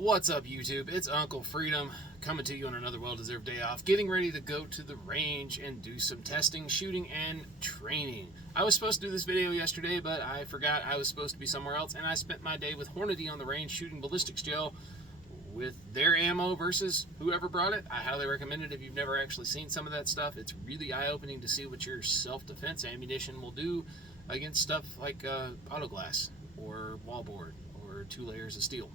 What's up, YouTube? It's Uncle Freedom coming to you on another well-deserved day off, getting ready to go to the range and do some testing, shooting, and training. I was supposed to do this video yesterday, but I forgot I was supposed to be somewhere else, and I spent my day with Hornady on the range shooting ballistics gel with their ammo versus whoever brought it. I highly recommend it if you've never actually seen some of that stuff. It's really eye-opening to see what your self-defense ammunition will do against stuff like auto glass or wallboard or 2 layers of steel.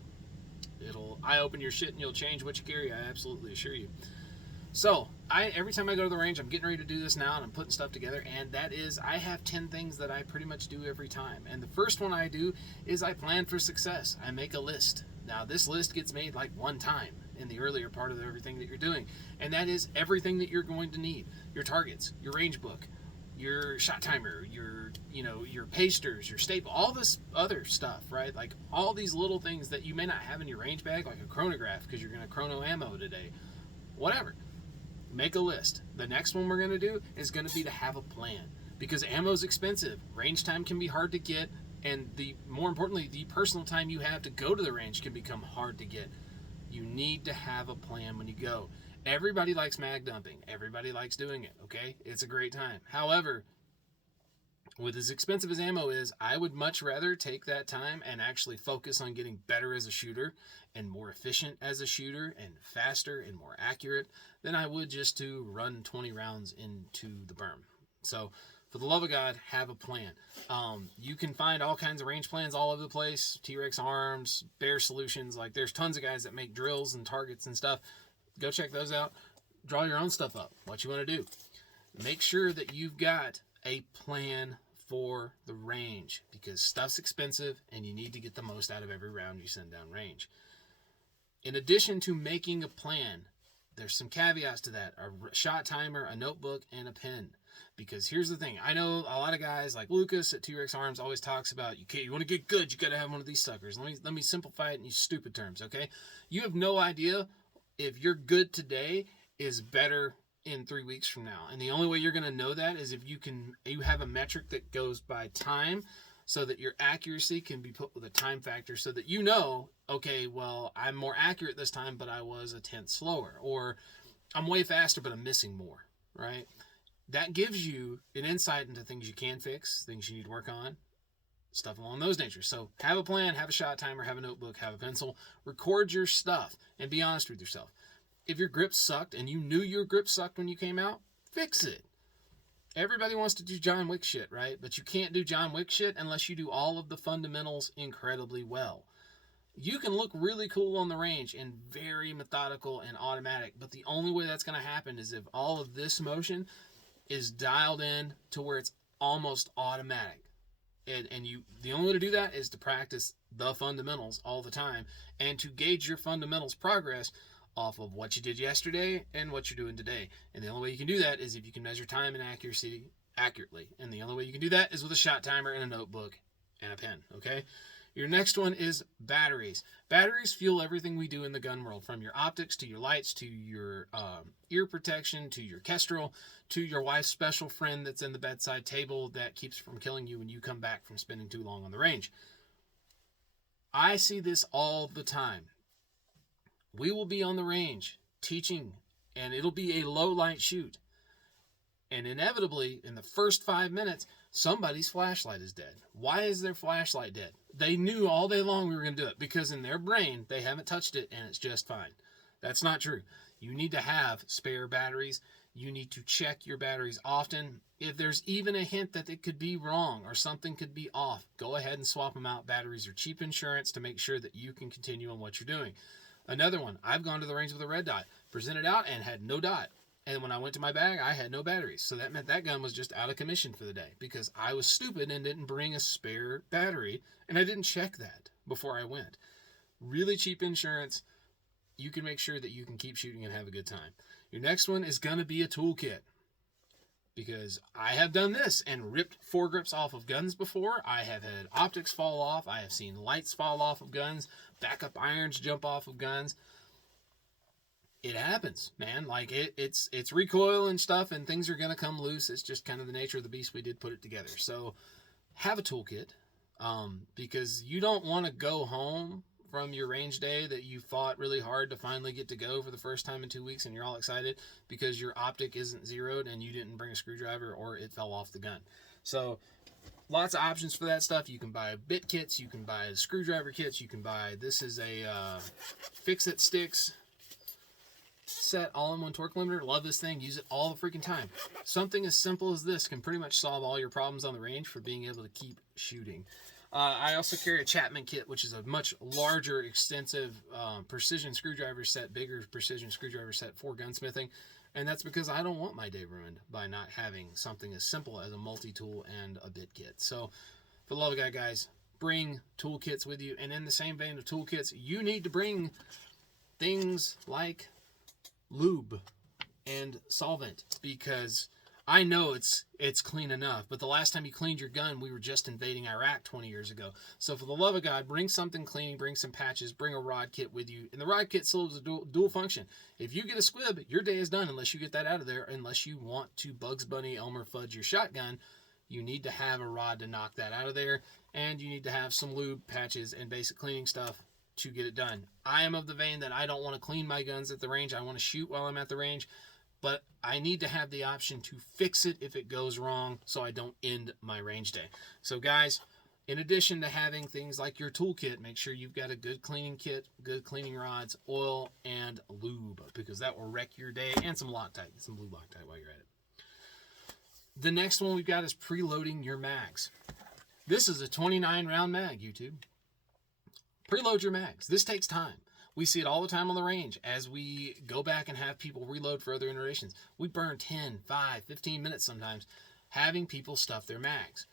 It'll eye-open your shit and you'll change what you carry, I absolutely assure you. So, every time I go to the range, I'm getting ready to do this now and I'm putting stuff together, and that is, I have 10 things that I pretty much do every time. And the first one I do is I plan for success. I make a list. Now, this list gets made like one time in the earlier part of everything that you're doing, and that is everything that you're going to need. Your targets, your range book, your shot timer, your pasters, your staple, all this other stuff, right? Like all these little things that you may not have in your range bag, like a chronograph because you're going to chrono ammo today. Whatever. Make a list. The next one we're going to do is going to be to have a plan, because ammo is expensive. Range time can be hard to get, and more importantly, the personal time you have to go to the range can become hard to get. You need to have a plan when you go. Everybody likes mag dumping. Everybody likes doing it, okay? It's a great time. However, with as expensive as ammo is, I would much rather take that time and actually focus on getting better as a shooter and more efficient as a shooter and faster and more accurate than I would just to run 20 rounds into the berm. So, for the love of God, have a plan. You can find all kinds of range plans all over the place. T-Rex Arms, Bear Solutions. Like, there's tons of guys that make drills and targets and stuff. Go check those out. Draw your own stuff up. What you want to do. Make sure that you've got a plan for the range, because stuff's expensive and you need to get the most out of every round you send down range. In addition to making a plan, there's some caveats to that. A shot timer, a notebook, and a pen. Because here's the thing. I know a lot of guys like Lucas at T-Rex Arms always talks about, you want to get good, you got to have one of these suckers. Let me simplify it in these stupid terms, okay? You have no idea if you're good today is better in 3 weeks from now. And the only way you're going to know that is if you have a metric that goes by time, so that your accuracy can be put with a time factor, so that you know, okay, well, I'm more accurate this time, but I was a tenth slower, or I'm way faster, but I'm missing more, right? That gives you an insight into things you can fix, things you need to work on, stuff along those natures. So have a plan, have a shot timer, have a notebook, have a pencil, record your stuff, and be honest with yourself. If your grip sucked and you knew your grip sucked when you came out, fix it. Everybody wants to do John Wick shit, right? But you can't do John Wick shit unless you do all of the fundamentals incredibly well. You can look really cool on the range and very methodical and automatic, but the only way that's going to happen is if all of this motion is dialed in to where it's almost automatic. And the only way to do that is to practice the fundamentals all the time, and to gauge your fundamentals progress off of what you did yesterday and what you're doing today. And the only way you can do that is if you can measure time and accuracy accurately. And the only way you can do that is with a shot timer and a notebook and a pen, okay? Your next one is batteries. Batteries fuel everything we do in the gun world, from your optics to your lights to your ear protection to your Kestrel to your wife's special friend that's in the bedside table that keeps from killing you when you come back from spending too long on the range. I see this all the time. We will be on the range teaching, and it'll be a low light shoot. And inevitably, in the first 5 minutes, somebody's flashlight is dead. Why is their flashlight dead? They knew all day long we were going to do it, because in their brain, they haven't touched it and it's just fine. That's not true. You need to have spare batteries. You need to check your batteries often. If there's even a hint that it could be wrong or something could be off, go ahead and swap them out. Batteries are cheap insurance to make sure that you can continue on what you're doing. Another one, I've gone to the range with a red dot, presented out, and had no dot. And when I went to my bag, I had no batteries. So that meant that gun was just out of commission for the day, because I was stupid and didn't bring a spare battery, and I didn't check that before I went. Really cheap insurance. You can make sure that you can keep shooting and have a good time. Your next one is going to be a toolkit, because I have done this and ripped foregrips off of guns before. I have had optics fall off. I have seen lights fall off of guns, backup irons jump off of guns. It happens, man. Like, it's recoil and stuff, and things are going to come loose. It's just kind of the nature of the beast. We did put it together. So have a toolkit, because you don't want to go home from your range day that you fought really hard to finally get to go for the first time in 2 weeks, and you're all excited because your optic isn't zeroed and you didn't bring a screwdriver or it fell off the gun. So lots of options for that stuff. You can buy bit kits, you can buy screwdriver kits, you can buy, this is a Fix-It Sticks set all-in-one torque limiter. Love this thing. Use it all the freaking time. Something as simple as this can pretty much solve all your problems on the range for being able to keep shooting. I also carry a Chapman kit, which is a much larger, extensive precision screwdriver set, bigger precision screwdriver set for gunsmithing. And that's because I don't want my day ruined by not having something as simple as a multi-tool and a bit kit. So for the love of God, guys, bring toolkits with you. And in the same vein of toolkits, you need to bring things like lube and solvent, because I know it's clean enough, but the last time you cleaned your gun, we were just invading Iraq 20 years ago. So for the love of God, bring something clean, bring some patches, bring a rod kit with you. And the rod kit still has a dual function. If you get a squib, your day is done unless you get that out of there. Unless you want to Bugs Bunny Elmer Fudd your shotgun, you need to have a rod to knock that out of there, and you need to have some lube, patches, and basic cleaning stuff to get it done. I am of the vein that I don't want to clean my guns at the range. I want to shoot while I'm at the range, but I need to have the option to fix it if it goes wrong so I don't end my range day. So guys, in addition to having things like your toolkit, make sure you've got a good cleaning kit, good cleaning rods, oil, and lube, because that will wreck your day, and some Loctite, some blue Loctite while you're at it. The next one we've got is preloading your mags. This is a 29 round mag, YouTube. Preload your mags. This takes time. We see it all the time on the range as we go back and have people reload for other iterations. We burn 10, 5, 15 minutes sometimes having people stuff their mags.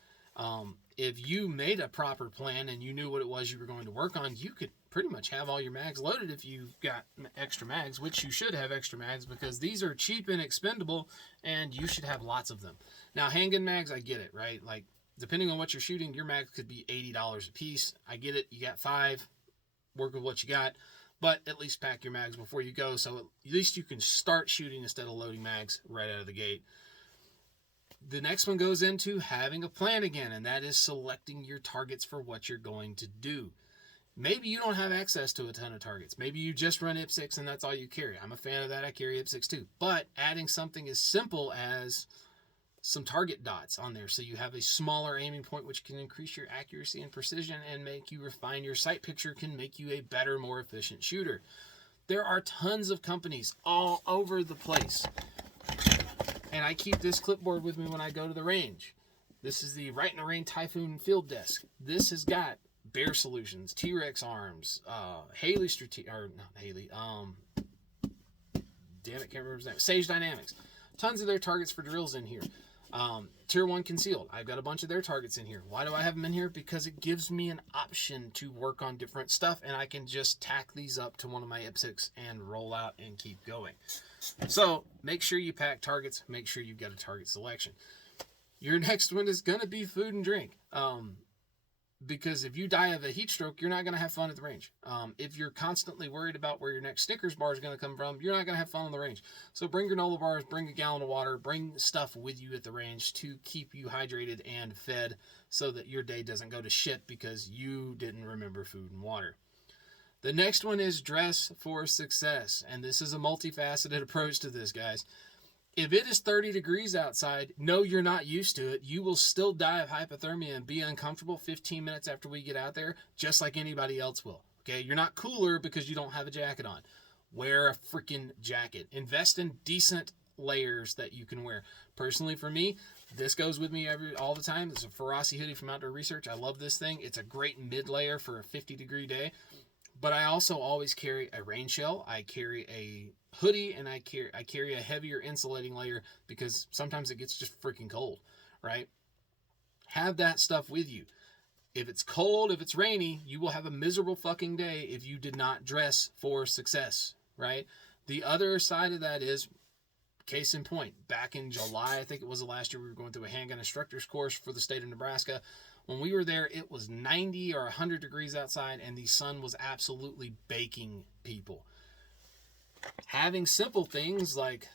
If you made a proper plan and you knew what it was you were going to work on, you could pretty much have all your mags loaded if you've got extra mags, which you should have extra mags because these are cheap and expendable and you should have lots of them. Now, handgun mags, I get it, right? Like, depending on what you're shooting, your mags could be $80 a piece. I get it. You got 5. Work with what you got. But at least pack your mags before you go, so at least you can start shooting instead of loading mags right out of the gate. The next one goes into having a plan again, and that is selecting your targets for what you're going to do. Maybe you don't have access to a ton of targets. Maybe you just run IPSC and that's all you carry. I'm a fan of that. I carry IPSC too. But adding something as simple as some target dots on there so you have a smaller aiming point, which can increase your accuracy and precision and make you refine your sight picture, can make you a better, more efficient shooter. There are tons of companies all over the place, and I keep this clipboard with me when I go to the range. This is the Right in the Rain Typhoon Field Desk. This has got Bear Solutions, T-Rex Arms, Haley or not Haley, damn it, can't remember his name, Sage Dynamics. Tons of their targets for drills in here. Tier 1 Concealed. I've got a bunch of their targets in here. Why do I have them in here? Because it gives me an option to work on different stuff, and I can just tack these up to one of my IPSCs and roll out and keep going. So make sure you pack targets. Make sure you've got a target selection. Your next one is going to be food and drink. Because if you die of a heat stroke, you're not going to have fun at the range. If you're constantly worried about where your next Snickers bar is going to come from, you're not going to have fun on the range. So bring granola bars, bring a gallon of water, bring stuff with you at the range to keep you hydrated and fed so that your day doesn't go to shit because you didn't remember food and water. The next one is dress for success. And this is a multifaceted approach to this, guys. If it is 30 degrees outside, no, you're not used to it. You will still die of hypothermia and be uncomfortable 15 minutes after we get out there, just like anybody else will. Okay, you're not cooler because you don't have a jacket on. Wear a freaking jacket. Invest in decent layers that you can wear. Personally, for me, this goes with me all the time. It's a Ferrasi hoodie from Outdoor Research. I love this thing. It's a great mid-layer for a 50-degree day. But I also always carry a rain shell. I carry a hoodie, and I carry a heavier insulating layer because sometimes it gets just freaking cold, right? Have that stuff with you. If it's cold, if it's rainy, you will have a miserable fucking day if you did not dress for success, right? The other side of that is, case in point, back in July, I think it was the last year, we were going through a handgun instructor's course for the state of Nebraska. When we were there, it was 90 or 100 degrees outside, and the sun was absolutely baking people. Having simple things like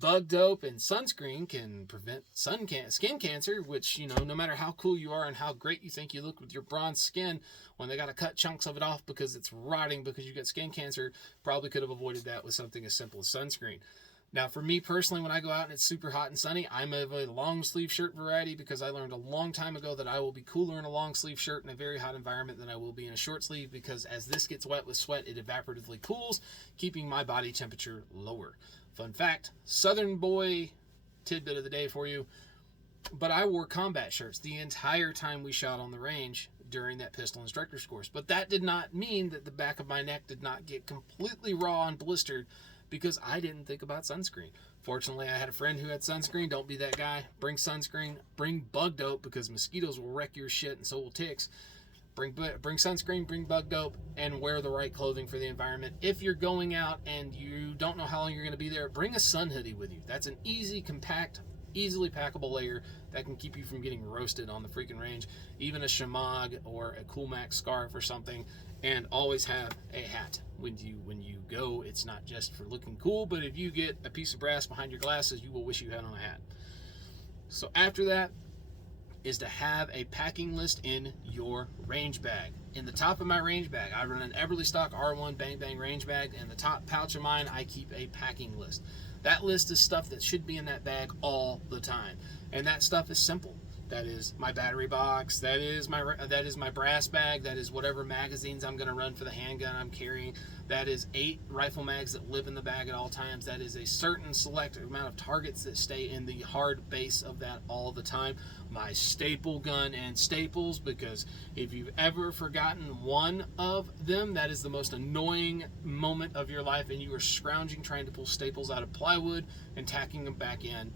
Bug dope and sunscreen can prevent skin cancer, which, no matter how cool you are and how great you think you look with your bronze skin, when they got to cut chunks of it off because it's rotting because you got skin cancer, probably could have avoided that with something as simple as sunscreen. Now, for me personally, when I go out and it's super hot and sunny, I'm of a long sleeve shirt variety because I learned a long time ago that I will be cooler in a long sleeve shirt in a very hot environment than I will be in a short sleeve, because as this gets wet with sweat, it evaporatively cools, keeping my body temperature lower. Fun fact, Southern boy tidbit of the day for you, but I wore combat shirts the entire time we shot on the range during that pistol instructor's course. But that did not mean that the back of my neck did not get completely raw and blistered, because I didn't think about sunscreen. Fortunately, I had a friend who had sunscreen. Don't be that guy. Bring sunscreen. Bring bug dope, because mosquitoes will wreck your shit and so will ticks. Bring sunscreen, bring bug dope, and wear the right clothing for the environment. If you're going out and you don't know how long you're going to be there, bring a sun hoodie with you. That's an easy, compact, easily packable layer that can keep you from getting roasted on the freaking range. Even a shamag or a Cool Max scarf or something. And always have a hat when you go. It's not just for looking cool, but if you get a piece of brass behind your glasses, you will wish you had on a hat. So after that is to have a packing list in your range bag. In the top of my range bag, I run an Everly Stock R1 Bang Bang range bag. In the top pouch of mine, I keep a packing list. That list is stuff that should be in that bag all the time, and that stuff is simple. That is my battery box. That is my brass bag. That is whatever magazines I'm going to run for the handgun I'm carrying. That is 8 rifle mags that live in the bag at all times. That is a certain select amount of targets that stay in the hard base of that all the time. My staple gun and staples, because if you've ever forgotten one of them, that is the most annoying moment of your life, and you are scrounging trying to pull staples out of plywood and tacking them back in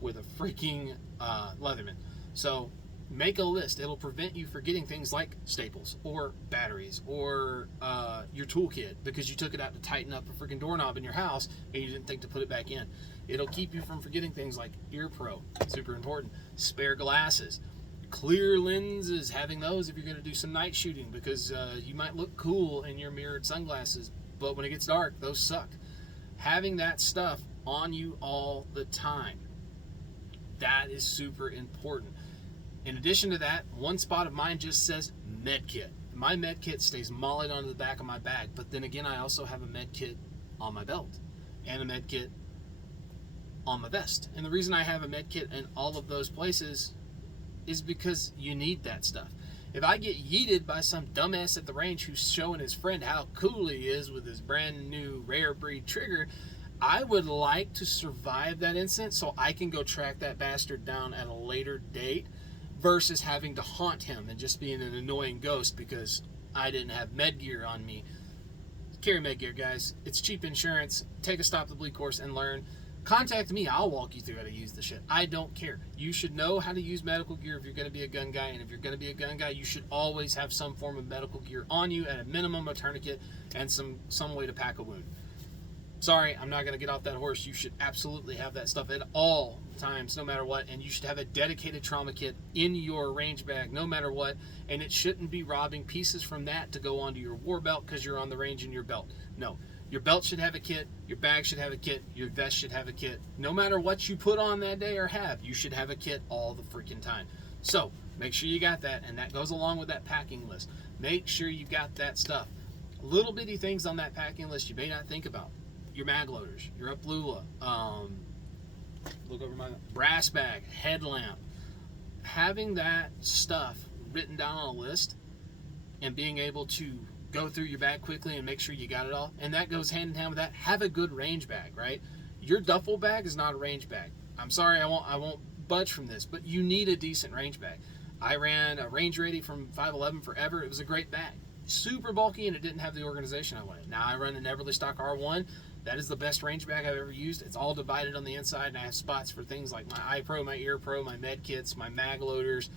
with a freaking Leatherman. So make a list. It'll prevent you forgetting things like staples or batteries or your toolkit because you took it out to tighten up a freaking doorknob in your house and you didn't think to put it back in. It'll keep you from forgetting things like ear pro, super important, spare glasses, clear lenses, having those if you're going to do some night shooting, because you might look cool in your mirrored sunglasses, but when it gets dark, those suck. Having that stuff on you all the time, that is super important. In addition to that, one spot of mine just says med kit. My med kit stays mollied onto the back of my bag, but then again, I also have a med kit on my belt and a med kit on my vest. And the reason I have a med kit in all of those places is because you need that stuff. If I get yeeted by some dumbass at the range who's showing his friend how cool he is with his brand new rare breed trigger, I would like to survive that incident so I can go track that bastard down at a later date, versus having to haunt him and just being an annoying ghost because I didn't have med gear on me. Carry med gear, guys. It's cheap insurance. Take a Stop the Bleed course and learn. Contact me. I'll walk you through how to use the shit. I don't care. You should know how to use medical gear if you're going to be a gun guy, and if you're going to be a gun guy, you should always have some form of medical gear on you, at a minimum a tourniquet and some way to pack a wound. Sorry, I'm not going to get off that horse. You should absolutely have that stuff at all times, no matter what, and you should have a dedicated trauma kit in your range bag, no matter what, and it shouldn't be robbing pieces from that to go onto your war belt because you're on the range in your belt. No, your belt should have a kit, your bag should have a kit, your vest should have a kit. No matter what you put on that day or have, you should have a kit all the freaking time. So, make sure you got that, and that goes along with that packing list. Make sure you got that stuff. Little bitty things on that packing list you may not think about. Your mag loaders, your uplula, look over my brass bag, headlamp. Having that stuff written down on a list and being able to go through your bag quickly and make sure you got it all, and that goes hand in hand with that. Have a good range bag, right? Your duffel bag is not a range bag. I'm sorry, I won't budge from this, but you need a decent range bag. I ran a Range Ready from 511 forever. It was a great bag. Super bulky, and it didn't have the organization I wanted. Now I run an Everly Stock R1. That is the best range bag I've ever used. It's all divided on the inside, and I have spots for things like my eye pro, my ear pro, my med kits, my mag loaders.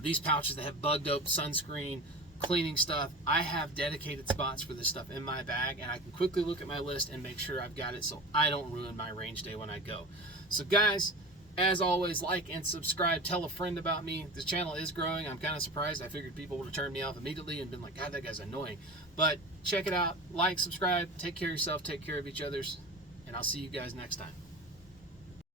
These pouches that have bug dope, sunscreen, cleaning stuff. I have dedicated spots for this stuff in my bag, and I can quickly look at my list and make sure I've got it so I don't ruin my range day when I go. So guys, as always, like and subscribe. Tell a friend about me. This channel is growing. I'm kind of surprised. I figured people would have turned me off immediately and been like, God, that guy's annoying. But check it out. Like, subscribe. Take care of yourself. Take care of each other's. and I'll see you guys next time.